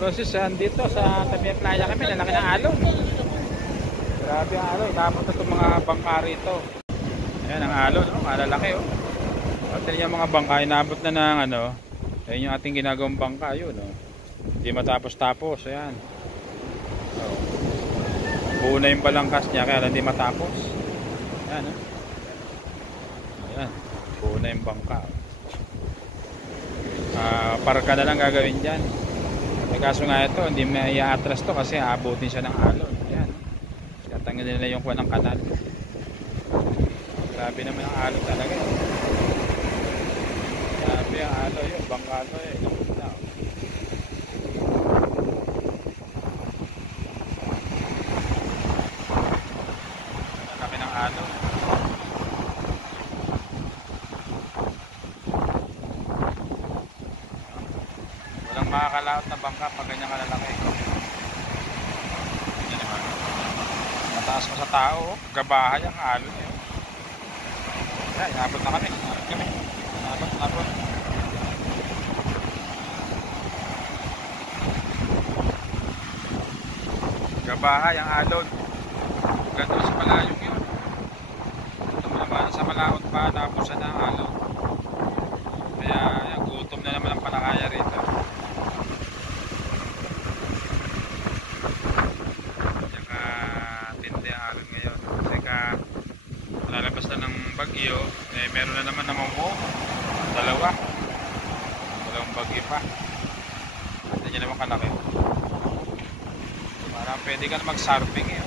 Process dito sa tabi ng playa kami, lalaki ng alon. Grabe ang alon, tapos na itong mga bangka rito. Ayan ang alon, malalaki oh. At yung mga bangka, inabot na ng ano, ayun yung ating ginagawang bangka, yun oh. Hindi matapos-tapos, ayan. So, buo na yung balangkas niya, kaya hindi matapos. Ayan oh. Ayan, buo na yung bangka. Parka na lang gagawin dyan. Kaso nga ito, hindi may i-atras to kasi aabutin siya ng alon. Ayan. Tatanggalin nila yung kuha ng kanal. Grabe naman ang alon talaga. Grabe ang alon yun. Bangkalo eh. Laki ng alon. Makakalaot na bangka pag ganyan kalalaki. Yan naman. Mataas mo sa tao, gabahan yung alon eh. Ay, inabot na kami. Inabot. Gabahan yung alon. Ganun sa malayong yun. Ito mo naman sa malaot pa, napusan na ang alon. Kaya gutom na naman ang palakaya rito. Lalabas na ng bagyo, eh, meron na naman namumuo. Dalawang bagyo pa. Hindi niya naman kalaki. Parang pwede ka na mag-surfing eh.